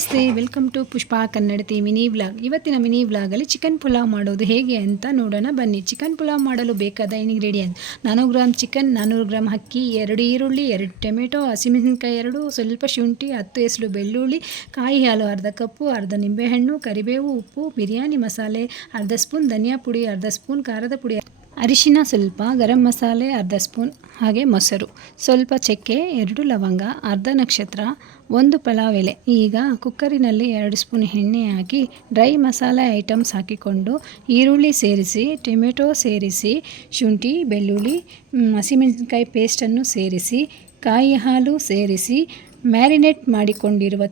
ನಮಸ್ತೆ, welcome to Pushpa ಕನ್ನಡತಿ mini vlog. ಇವತ್ತಿನ ಮಿನಿ ವ್ಲಾಗಲ್ಲಿ ಚಿಕನ್ ಪುಲಾವ್ ಮಾಡೋದು ಹೇಗೆ ಅಂತ ನೋಡೋಣ ಬನ್ನಿ. ಚಿಕನ್ ಪುಲಾವ್ ಮಾಡಲು ಬೇಕಾದ ಇಂಗ್ರೀಡಿಯೆಂಟ್ 400 ಗ್ರಾಮ್ ಚಿಕನ್, 400 ಗ್ರಾಮ್ ಅಕ್ಕಿ, 2 ಈರುಳ್ಳಿ, 2 ಟೊಮೆಟೊ, ಹಸಿಮೆಣಸಿನಕಾಯಿ 2, ಸ್ವಲ್ಪ ಶುಂಠಿ, 10 ಎಸಳು ಬೆಳ್ಳುಳ್ಳಿ, ಕಾಯಿ ಹಾಲು ಅರ್ಧ ಕಪ್ಪು, ಅರ್ಧ ನಿಂಬೆಹಣ್ಣು, ಕರಿಬೇವು, ಉಪ್ಪು, ಬಿರಿಯಾನಿ ಮಸಾಲೆ, ಅರ್ಧ ಸ್ಪೂನ್ ಧನಿಯಾ ಪುಡಿ, ಅರ್ಧ ಸ್ಪೂನ್ ಖಾರದ ಪುಡಿ, ಅರಿಶಿನ ಸ್ವಲ್ಪ, ಗರಂ ಮಸಾಲೆ ಅರ್ಧ ಸ್ಪೂನ್, ಹಾಗೆ ಮೊಸರು, ಸ್ವಲ್ಪ ಚಕ್ಕೆ, 2 ಲವಂಗ, ಅರ್ಧ ನಕ್ಷತ್ರ, 1 ಪಲಾವ್ ಎಲೆ. ಈಗ ಕುಕ್ಕರಿನಲ್ಲಿ 2 ಸ್ಪೂನ್ ಎಣ್ಣೆ ಹಾಕಿ ಡ್ರೈ ಮಸಾಲೆ ಐಟಮ್ಸ್ ಹಾಕಿಕೊಂಡು ಈರುಳ್ಳಿ ಸೇರಿಸಿ, ಟೊಮೆಟೊ ಸೇರಿಸಿ, ಶುಂಠಿ, ಬೆಳ್ಳುಳ್ಳಿ, ಹಸಿಮೆಣಸಿನಕಾಯಿ ಪೇಸ್ಟನ್ನು ಸೇರಿಸಿ, ಕಾಯಿ ಹಾಲು ಸೇರಿಸಿ, ಮ್ಯಾರಿನೇಟ್ ಮಾಡಿಕೊಂಡಿರುವ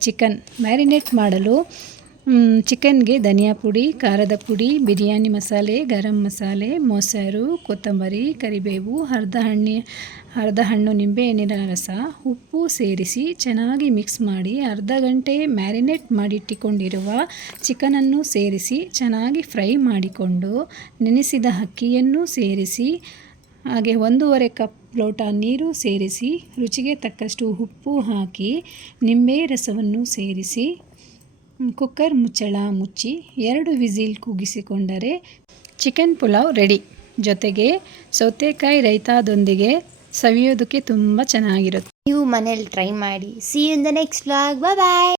ಮ್ಯಾರಿನೇಟ್ ಮಾಡಲು ಚಿಕನ್ಗೆ ಧನಿಯಾ ಪುಡಿ, ಖಾರದ ಪುಡಿ, ಬಿರಿಯಾನಿ ಮಸಾಲೆ, ಗರಂ ಮಸಾಲೆ, ಮೊಸರು, ಕೊತ್ತಂಬರಿ, ಕರಿಬೇವು, ಅರ್ಧ ಹಣ್ಣು ನಿಂಬೆಹಣ್ಣಿನ ರಸ, ಉಪ್ಪು ಸೇರಿಸಿ ಚೆನ್ನಾಗಿ ಮಿಕ್ಸ್ ಮಾಡಿ ಅರ್ಧ ಗಂಟೆ ಮ್ಯಾರಿನೇಟ್ ಮಾಡಿಟ್ಟುಕೊಂಡಿರುವ ಚಿಕನನ್ನು ಸೇರಿಸಿ ಚೆನ್ನಾಗಿ ಫ್ರೈ ಮಾಡಿಕೊಂಡು ನೆನೆಸಿದ ಅಕ್ಕಿಯನ್ನು ಸೇರಿಸಿ, ಹಾಗೆ 1.5 ಕಪ್ ಲೋಟ ನೀರು ಸೇರಿಸಿ ರುಚಿಗೆ ತಕ್ಕಷ್ಟು ಉಪ್ಪು ಹಾಕಿ ನಿಂಬೆ ರಸವನ್ನು ಸೇರಿಸಿ ಕುಕ್ಕರ್ ಮುಚ್ಚಳ ಮುಚ್ಚಿ 2 ವಿಸಿಲ್ ಕೂಗಿಸಿಕೊಂಡರೆ ಚಿಕನ್ ಪುಲಾವ್ ರೆಡಿ. ಜೊತೆಗೆ ಸೌತೆಕಾಯಿ ರೈತಾದೊಂದಿಗೆ ಸವಿಯೋದಕ್ಕೆ ತುಂಬ ಚೆನ್ನಾಗಿರುತ್ತೆ. ನೀವು ಮನೇಲಿ ಟ್ರೈ ಮಾಡಿ. See you in the next vlog. Bye bye.